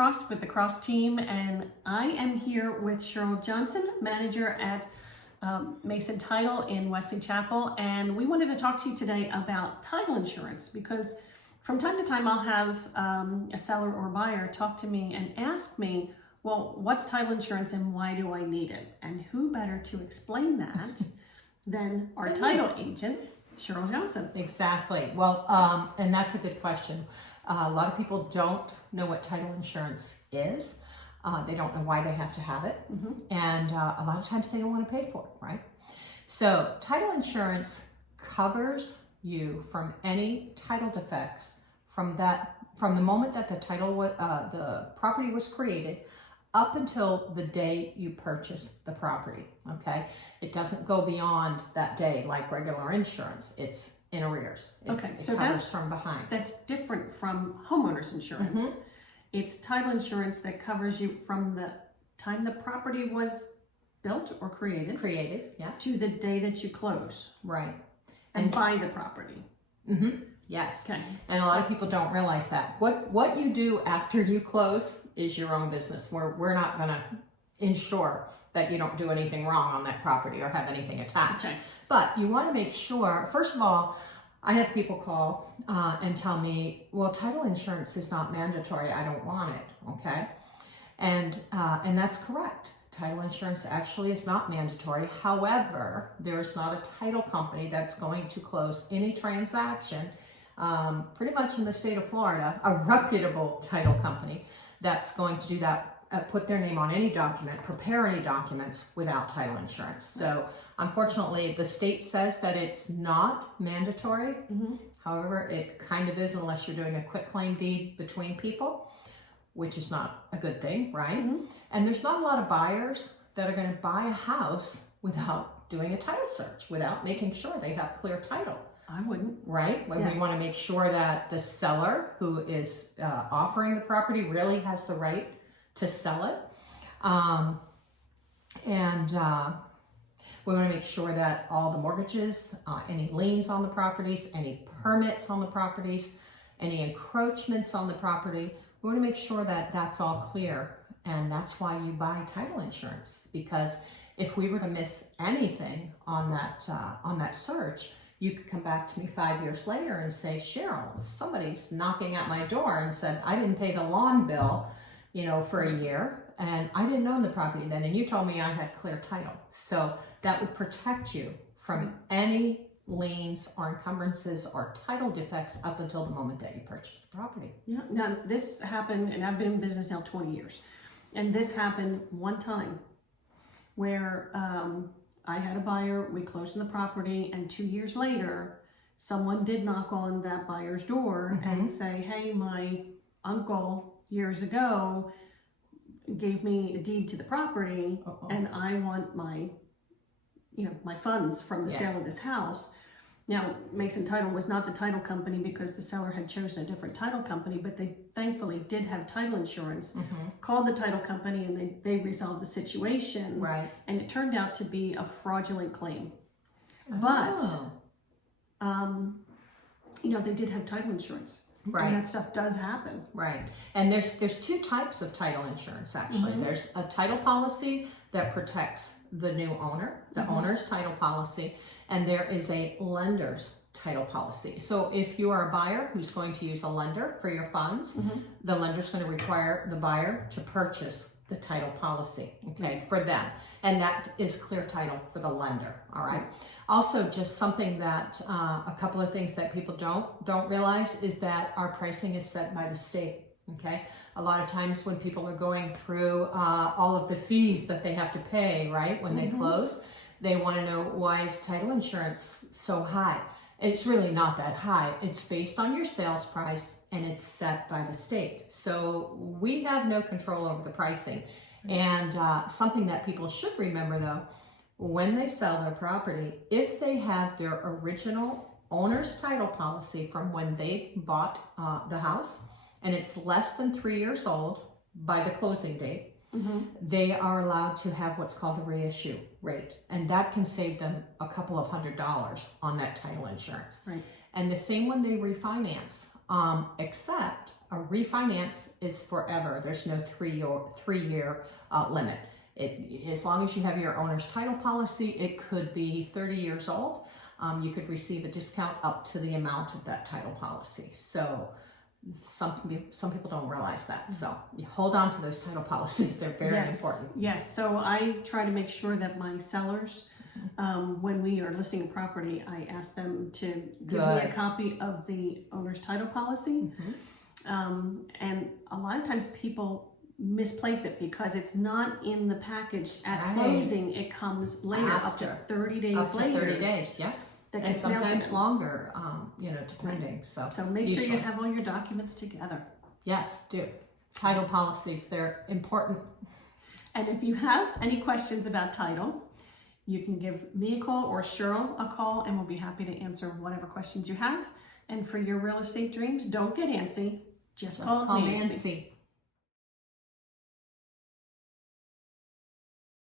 Cross with the Cross team, and I am here with Cheryl Johnson, manager at Mason Title in Wesley Chapel, and we wanted to talk to you today about title insurance because from time to time I'll have a seller or buyer talk to me and ask me, well, what's title insurance and why do I need it? And who better to explain that than our title agent, Cheryl Johnson. Exactly. Well, and that's a good question. A lot of people don't know what title insurance is. They don't know why they have to have it. And a lot of times they don't want to pay for it, right? So title insurance covers you from any title defects from the moment that the property was created up until the day you purchase the property, okay? It doesn't go beyond that day like regular insurance. It's in arrears. It so covers from behind. That's different from homeowner's insurance. It's title insurance that covers you from the time the property was built or created. Yeah. To the day that you close. Right. And buy the property. Yes. Okay. And a lot of people don't realize that. What you do after you close is your own business. We're not going to ensure that you don't do anything wrong on that property or have anything attached. Okay. But you want to make sure, first of all, I have people call and tell me, well, title insurance is not mandatory. I don't want it. Okay. And that's correct. Title insurance actually is not mandatory. However, there's not a title company that's going to close any transaction, pretty much in the state of Florida, a reputable title company that's going to do that, put their name on any document, prepare any documents without title insurance. So unfortunately, the state says that it's not mandatory. However, it kind of is unless you're doing a quitclaim deed between people, which is not a good thing, right? And there's not a lot of buyers that are going to buy a house without doing a title search, without making sure they have clear title. I wouldn't. Right? When we want to make sure that the seller who is offering the property really has the right to sell it. We want to make sure that all the mortgages, any liens on the properties, any permits on the properties, any encroachments on the property, we want to make sure that that's all clear. And that's why you buy title insurance, because if we were to miss anything on that search, you could come back to me 5 years later and say, Cheryl, somebody's knocking at my door and said, I didn't pay the lawn bill, for a year, and I didn't own the property then, and you told me I had clear title. So that would protect you from any liens or encumbrances or title defects up until the moment that you purchase the property. Yeah. Now this happened, and I've been in business now 20 years, and this happened one time where I had a buyer, we closed on the property, and 2 years later, someone did knock on that buyer's door and say, hey, my uncle years ago gave me a deed to the property and I want my funds from the sale of this house. Now, Mason Title was not the title company because the seller had chosen a different title company, but they thankfully did have title insurance, called the title company, and they resolved the situation. Right. And it turned out to be a fraudulent claim. But, they did have title insurance. Right. And that stuff does happen. Right. And there's two types of title insurance, actually. There's a title policy that protects the new owner, the owner's title policy, and there is a lender's title policy. So if you are a buyer who's going to use a lender for your funds, the lender's going to require the buyer to purchase the title policy, okay, for them. And that is clear title for the lender, all right? Also, just something that, a couple of things that people don't realize is that our pricing is set by the state, okay? A lot of times when people are going through all of the fees that they have to pay, right, when they close, they want to know, why is title insurance so high? It's really not that high. It's based on your sales price and it's set by the state. So we have no control over the pricing. And something that people should remember though, when they sell their property, if they have their original owner's title policy from when they bought the house, and it's less than 3 years old by the closing date, they are allowed to have what's called a reissue rate. And that can save them a couple of $100s on that title insurance. Right. And the same when they refinance, except A refinance is forever. There's no three-year limit. As long as you have your owner's title policy, it could be 30 years old. You could receive a discount up to the amount of that title policy. So some people don't realize that. So you hold on to those title policies. They're very important. Yes. So I try to make sure that my sellers, when we are listing a property, I ask them to give me a copy of the owner's title policy. And a lot of times people misplace it because it's not in the package at closing. It comes later, up to 30 days up to later. 30 days, yeah. And sometimes longer, depending. So make sure you have all your documents together. Yes, do. Title policies, they're important. And if you have any questions about title, you can give me a call or Cheryl a call, and we'll be happy to answer whatever questions you have. And for your real estate dreams, don't get antsy. Just call Nancy.